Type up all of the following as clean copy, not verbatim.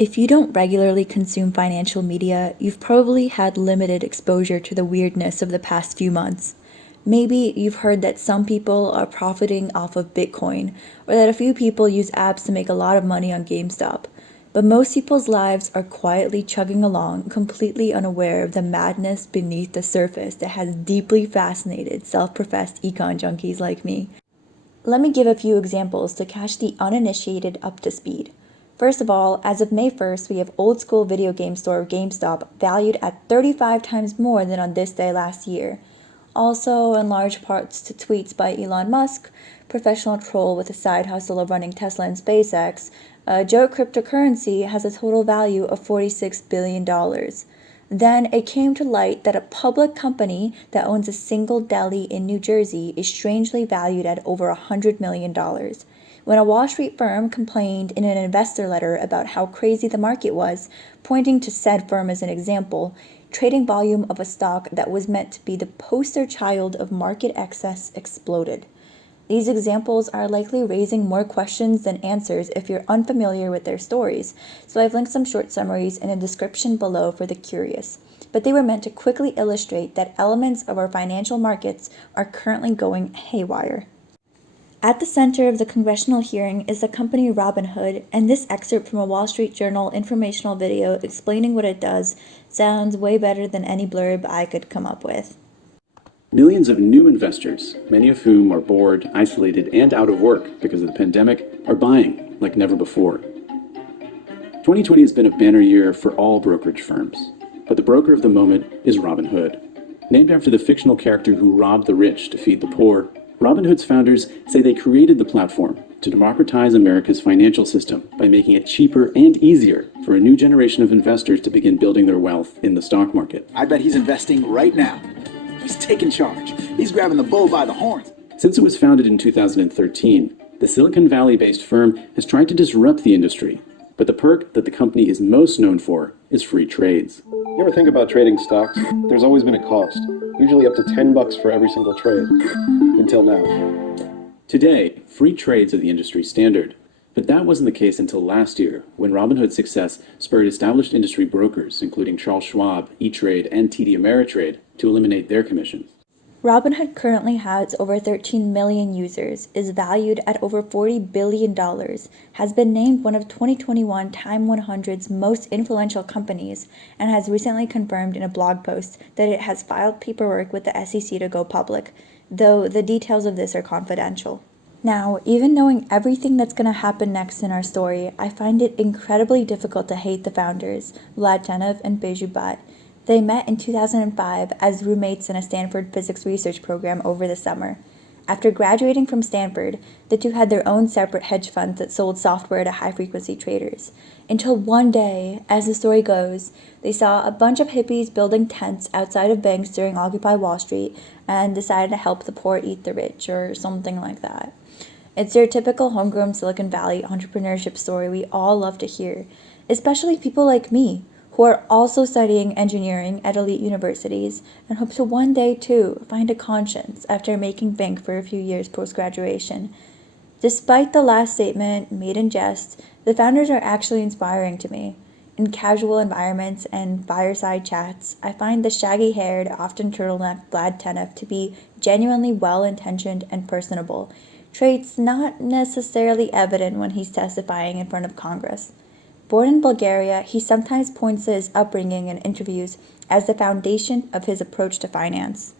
If you don't regularly consume financial media, you've probably had limited exposure to the weirdness of the past few months. Maybe you've heard that some people are profiting off of Bitcoin, or that a few people use apps to make a lot of money on GameStop. But most people's lives are quietly chugging along, completely unaware of the madness beneath the surface that has deeply fascinated self-professed econ junkies like me. Let me give a few examples to catch the uninitiated up to speed. First of all, as of May 1st, we have old school video game store GameStop valued at 35 times more than on this day last year. Also, in large parts to tweets by Elon Musk, professional troll with a side hustle of running Tesla and SpaceX, joke cryptocurrency has a total value of $46 billion. Then it came to light that a public company that owns a single deli in New Jersey is strangely valued at over $100 million. When a Wall Street firm complained in an investor letter about how crazy the market was, pointing to said firm as an example, trading volume of a stock that was meant to be the poster child of market excess exploded. These examples are likely raising more questions than answers if you're unfamiliar with their stories, so I've linked some short summaries in the description below for the curious. But they were meant to quickly illustrate that elements of our financial markets are currently going haywire. At the center of the congressional hearing is the company Robinhood, and this excerpt from a Wall Street Journal informational video explaining what it does sounds way better than any blurb I could come up with. Millions of new investors, many of whom are bored, isolated, and out of work because of the pandemic, are buying like never before. 2020 has been a banner year for all brokerage firms, but the broker of the moment is Robinhood. Named after the fictional character who robbed the rich to feed the poor, Robinhood's founders say they created the platform to democratize America's financial system by making it cheaper and easier for a new generation of investors to begin building their wealth in the stock market. I bet he's investing right now. He's taking charge. He's grabbing the bull by the horns. Since it was founded in 2013, the Silicon Valley-based firm has tried to disrupt the industry, but the perk that the company is most known for is free trades. You ever think about trading stocks? There's always been a cost, usually up to $10 for every single trade, until now. Today, free trades are the industry standard, but that wasn't the case until last year, when Robinhood's success spurred established industry brokers, including Charles Schwab, E-Trade, and TD Ameritrade, to eliminate their commissions. Robinhood currently has over 13 million users, is valued at over $40 billion, has been named one of 2021 Time 100's most influential companies, and has recently confirmed in a blog post that it has filed paperwork with the SEC to go public, though the details of this are confidential. Now, even knowing everything that's going to happen next in our story, I find it incredibly difficult to hate the founders, Vlad Tenev and Baiju Bhatt. They met in 2005 as roommates in a Stanford physics research program over the summer. After graduating from Stanford, the two had their own separate hedge funds that sold software to high-frequency traders. Until one day, as the story goes, they saw a bunch of hippies building tents outside of banks during Occupy Wall Street and decided to help the poor eat the rich, or something like that. It's your typical homegrown Silicon Valley entrepreneurship story we all love to hear, especially people like me, who are also studying engineering at elite universities and hope to one day, too, find a conscience after making bank for a few years post-graduation. Despite the last statement made in jest, the founders are actually inspiring to me. In casual environments and fireside chats, I find the shaggy-haired, often turtlenecked Vlad Tenev to be genuinely well-intentioned and personable, traits not necessarily evident when he's testifying in front of Congress. Born in Bulgaria, he sometimes points to his upbringing in interviews as the foundation of his approach to finance.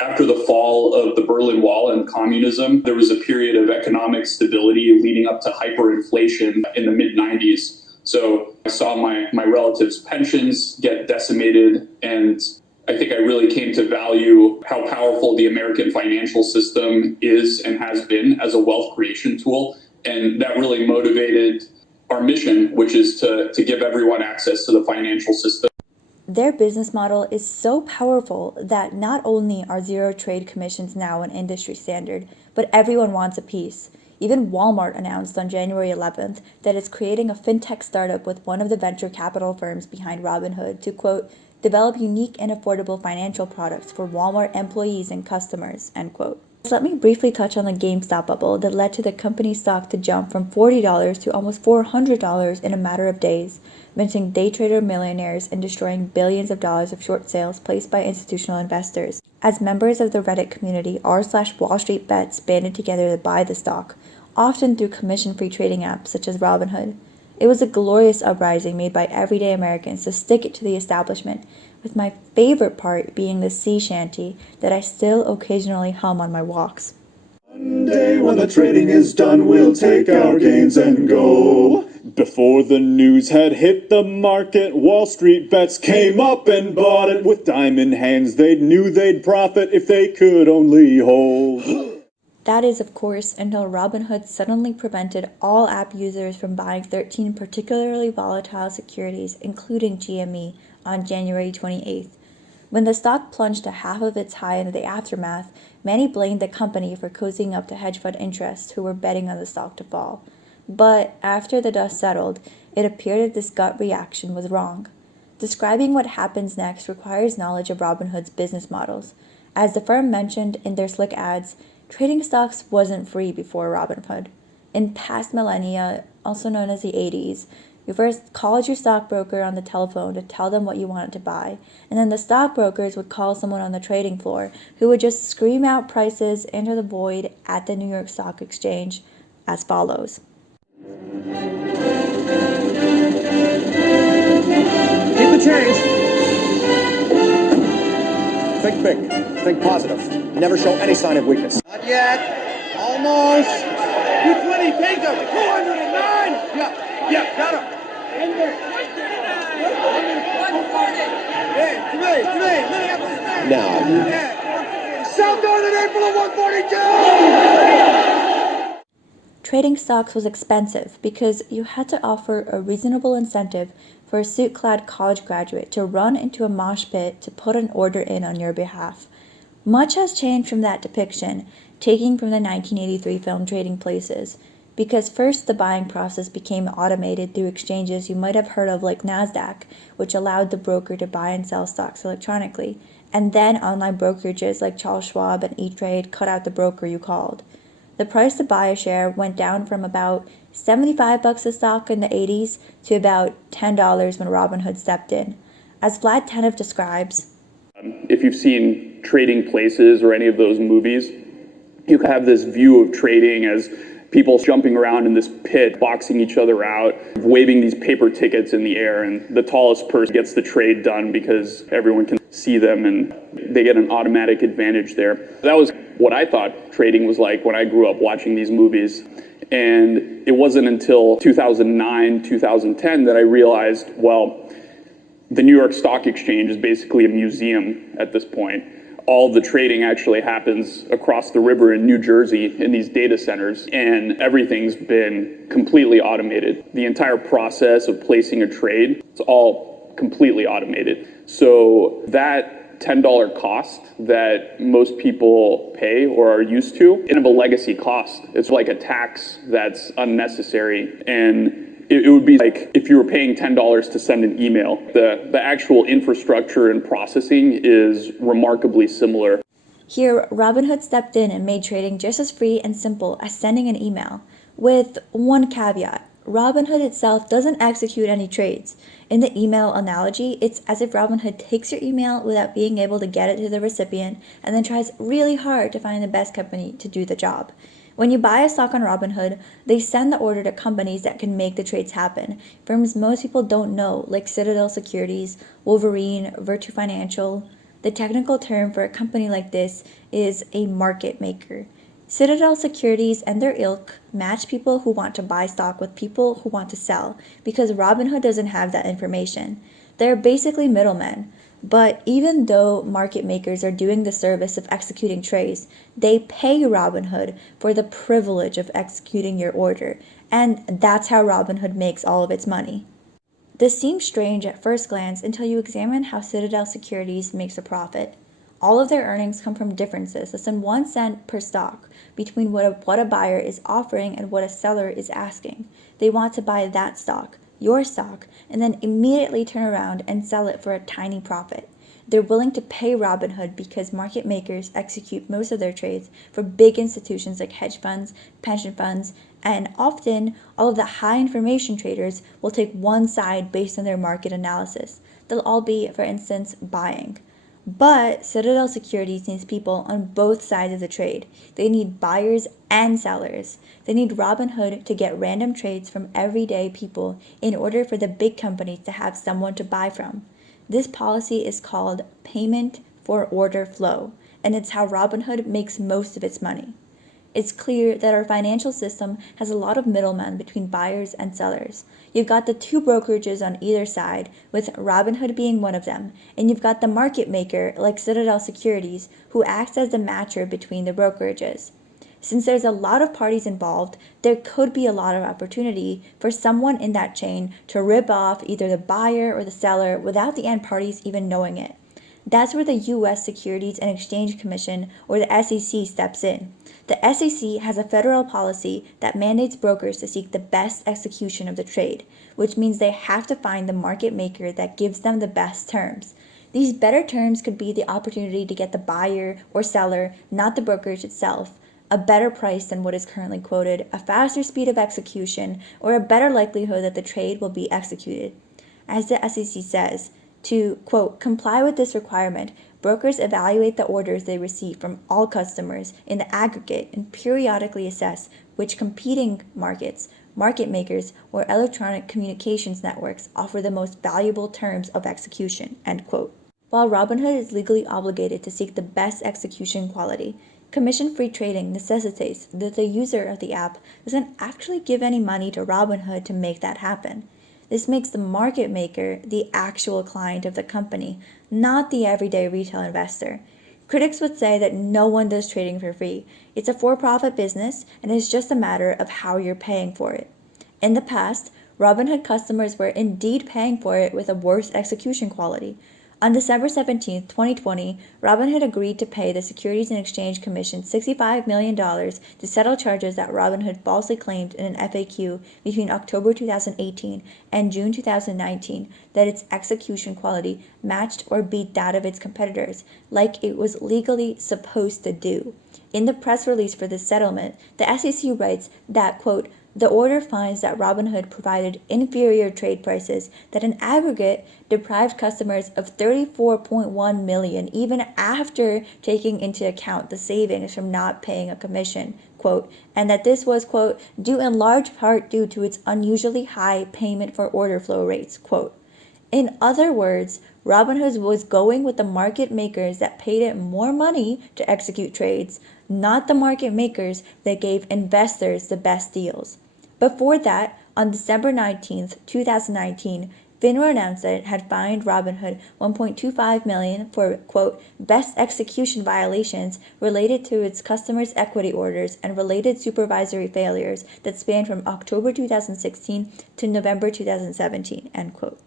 After the fall of the Berlin Wall and communism, there was a period of economic stability leading up to hyperinflation in the mid-90s. So I saw my relatives' pensions get decimated, and I think I really came to value how powerful the American financial system is and has been as a wealth creation tool. And that really motivated our mission, which is to give everyone access to the financial system. Their business model is so powerful that not only are zero trade commissions now an industry standard, but everyone wants a piece. Even Walmart announced on January 11th that it's creating a fintech startup with one of the venture capital firms behind Robinhood to, quote, develop unique and affordable financial products for Walmart employees and customers, end quote. Let me briefly touch on the GameStop bubble that led to the company's stock to jump from $40 to almost $400 in a matter of days, minting day trader millionaires and destroying billions of dollars of short sales placed by institutional investors. As members of the Reddit community, r/Wall Street Bets banded together to buy the stock, often through commission-free trading apps such as Robinhood. It was a glorious uprising made by everyday Americans to stick it to the establishment, with my favorite part being the sea shanty that I still occasionally hum on my walks. One day when the trading is done, we'll take our gains and go. Before the news had hit the market, Wall Street Bets came up and bought it. With diamond hands, they knew they'd profit if they could only hold. That is, of course, until Robinhood suddenly prevented all app users from buying 13 particularly volatile securities, including GME, on January 28th. When the stock plunged to half of its high in the aftermath, many blamed the company for cozying up to hedge fund interests who were betting on the stock to fall. But after the dust settled, it appeared that this gut reaction was wrong. Describing what happens next requires knowledge of Robinhood's business models. As the firm mentioned in their slick ads, trading stocks wasn't free before Robinhood. In past millennia, also known as the 80s, you first called your stockbroker on the telephone to tell them what you wanted to buy, and then the stockbrokers would call someone on the trading floor who would just scream out prices into the void at the New York Stock Exchange as follows. Keep the change. Think big. Think positive. Never show any sign of weakness. Not yet. Almost. 220, take him. 209. Yeah, got him. 140. Yeah, today. Now. Yeah. South down in April of 142. Trading stocks was expensive because you had to offer a reasonable incentive for a suit-clad college graduate to run into a mosh pit to put an order in on your behalf. Much has changed from that depiction, taking from the 1983 film Trading Places, because first the buying process became automated through exchanges you might have heard of like NASDAQ, which allowed the broker to buy and sell stocks electronically, and then online brokerages like Charles Schwab and E-Trade cut out the broker you called. The price to buy a share went down from about $75 a stock in the 80s to about $10 when Robinhood stepped in. As Vlad Tenev describes, if you've seen Trading Places or any of those movies, you have this view of trading as people jumping around in this pit, boxing each other out, waving these paper tickets in the air, and the tallest person gets the trade done because everyone can see them and they get an automatic advantage there. That was what I thought trading was like when I grew up watching these movies. And it wasn't until 2009, 2010 that I realized, well, the New York Stock Exchange is basically a museum at this point. All the trading actually happens across the river in New Jersey in these data centers, and everything's been completely automated. The entire process of placing a trade, it's all completely automated. So that $10 cost that most people pay or are used to, kind of a legacy cost. It's like a tax that's unnecessary, and it would be like if you were paying $10 to send an email. The actual infrastructure and processing is remarkably similar. Here, Robinhood stepped in and made trading just as free and simple as sending an email, with one caveat. Robinhood itself doesn't execute any trades. In the email analogy, it's as if Robinhood takes your email without being able to get it to the recipient and then tries really hard to find the best company to do the job. When you buy a stock on Robinhood, they send the order to companies that can make the trades happen. Firms most people don't know, like Citadel Securities, Wolverine, Virtu Financial. The technical term for a company like this is a market maker. Citadel Securities and their ilk match people who want to buy stock with people who want to sell, because Robinhood doesn't have that information. They're basically middlemen. But even though market makers are doing the service of executing trades, they pay Robinhood for the privilege of executing your order, and that's how Robinhood makes all of its money. This seems strange at first glance until you examine how Citadel Securities makes a profit. All of their earnings come from differences less than 1 cent per stock between what a buyer is offering and what a seller is asking. They want to buy that stock, your stock, and then immediately turn around and sell it for a tiny profit. They're willing to pay Robinhood because market makers execute most of their trades for big institutions like hedge funds, pension funds, and often all of the high information traders will take one side based on their market analysis. They'll all be, for instance, buying. But Citadel Securities needs people on both sides of the trade. They need buyers and sellers. They need Robinhood to get random trades from everyday people in order for the big companies to have someone to buy from. This policy is called payment for order flow, and it's how Robinhood makes most of its money. It's clear that our financial system has a lot of middlemen between buyers and sellers. You've got the two brokerages on either side, with Robinhood being one of them, and you've got the market maker like Citadel Securities who acts as the matcher between the brokerages. Since there's a lot of parties involved, there could be a lot of opportunity for someone in that chain to rip off either the buyer or the seller without the end parties even knowing it. That's where the U.S. Securities and Exchange Commission, or the SEC, steps in. The SEC has a federal policy that mandates brokers to seek the best execution of the trade, which means they have to find the market maker that gives them the best terms. These better terms could be the opportunity to get the buyer or seller, not the brokerage itself, a better price than what is currently quoted, a faster speed of execution, or a better likelihood that the trade will be executed. As the SEC says, to, quote, comply with this requirement, brokers evaluate the orders they receive from all customers in the aggregate and periodically assess which competing markets, market makers, or electronic communications networks offer the most valuable terms of execution, end quote. While Robinhood is legally obligated to seek the best execution quality, commission-free trading necessitates that the user of the app doesn't actually give any money to Robinhood to make that happen. This makes the market maker the actual client of the company, not the everyday retail investor. Critics would say that no one does trading for free. It's a for-profit business, and it's just a matter of how you're paying for it. In the past, Robinhood customers were indeed paying for it with a worse execution quality. On December 17, 2020, Robinhood agreed to pay the Securities and Exchange Commission $65 million to settle charges that Robinhood falsely claimed in an FAQ between October 2018 and June 2019 that its execution quality matched or beat that of its competitors, like it was legally supposed to do. In the press release for this settlement, the SEC writes that, quote, the order finds that Robinhood provided inferior trade prices that in aggregate deprived customers of $34.1 million even after taking into account the savings from not paying a commission, quote, and that this was, quote, due in large part due to its unusually high payment for order flow rates, quote. In other words, Robinhood was going with the market makers that paid it more money to execute trades, not the market makers that gave investors the best deals. Before that, on December 19, 2019, FINRA announced that it had fined Robinhood $1.25 million for, quote, best execution violations related to its customers' equity orders and related supervisory failures that spanned from October 2016 to November 2017, end quote.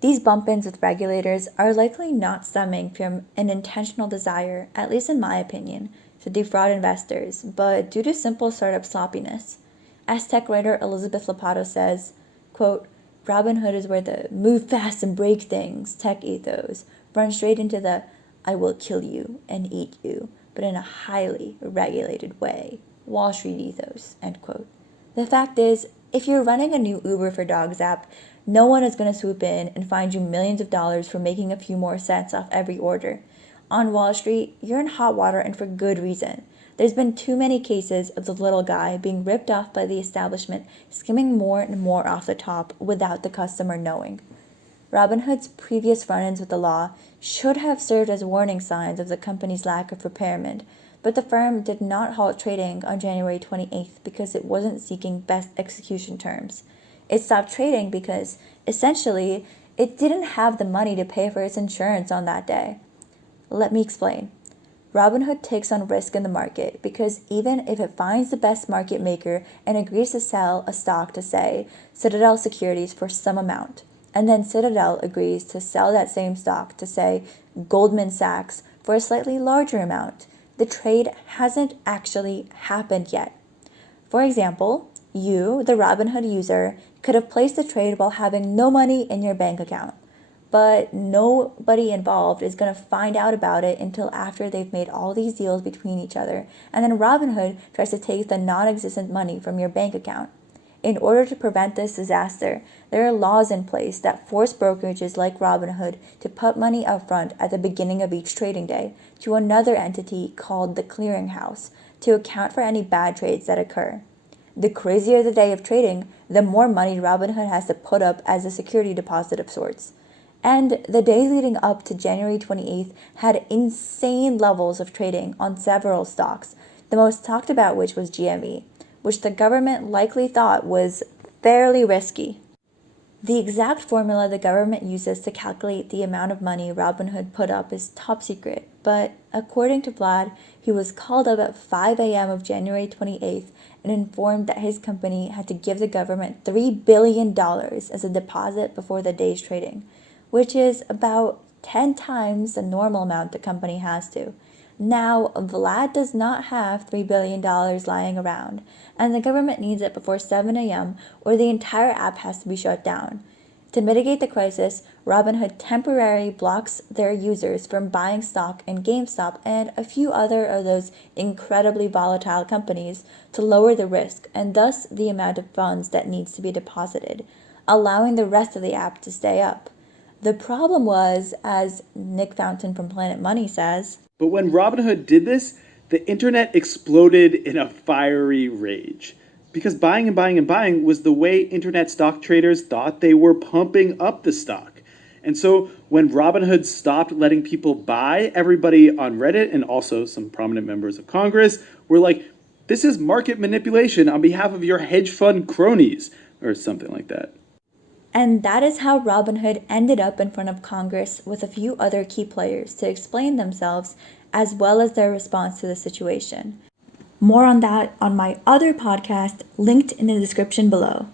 These bump-ins with regulators are likely not stemming from an intentional desire, at least in my opinion, to defraud investors, but due to simple startup sloppiness. As tech writer Elizabeth Lopato says, quote, Robinhood is where the move fast and break things tech ethos runs straight into the I will kill you and eat you, but in a highly regulated way, Wall Street ethos, end quote. The fact is, if you're running a new Uber for Dogs app, no one is going to swoop in and find you millions of dollars for making a few more cents off every order. On Wall Street, you're in hot water and for good reason. There's been too many cases of the little guy being ripped off by the establishment, skimming more and more off the top without the customer knowing. Robinhood's previous run-ins with the law should have served as warning signs of the company's lack of preparation, but the firm did not halt trading on January 28th because it wasn't seeking best execution terms. It stopped trading because, essentially, it didn't have the money to pay for its insurance on that day. Let me explain. Robinhood takes on risk in the market because even if it finds the best market maker and agrees to sell a stock to, say, Citadel Securities for some amount, and then Citadel agrees to sell that same stock to, say, Goldman Sachs for a slightly larger amount, the trade hasn't actually happened yet. For example, you, the Robinhood user, could have placed the trade while having no money in your bank account. but nobody involved is going to find out about it until after they've made all these deals between each other, and then Robinhood tries to take the non-existent money from your bank account. In order to prevent this disaster, there are laws in place that force brokerages like Robinhood to put money upfront at the beginning of each trading day to another entity called the clearinghouse to account for any bad trades that occur. The crazier the day of trading, the more money Robinhood has to put up as a security deposit of sorts. And the days leading up to January 28th had insane levels of trading on several stocks, the most talked about which was GME, which the government likely thought was fairly risky. The exact formula the government uses to calculate the amount of money Robinhood put up is top secret, but according to Vlad, he was called up at 5 a.m. of January 28th and informed that his company had to give the government $3 billion as a deposit before the day's trading, which is about 10 times the normal amount the company has to. Now, Vlad does not have $3 billion lying around, and the government needs it before 7 a.m. or the entire app has to be shut down. To mitigate the crisis, Robinhood temporarily blocks their users from buying stock in GameStop and a few other of those incredibly volatile companies to lower the risk and thus the amount of funds that needs to be deposited, allowing the rest of the app to stay up. The problem was, as Nick Fountain from Planet Money says, but when Robinhood did this, the internet exploded in a fiery rage. Because buying and buying and buying was the way internet stock traders thought they were pumping up the stock. And so when Robinhood stopped letting people buy, everybody on Reddit and also some prominent members of Congress were like, this is market manipulation on behalf of your hedge fund cronies, or something like that. And that is how Robinhood ended up in front of Congress with a few other key players to explain themselves as well as their response to the situation. More on that on my other podcast linked in the description below.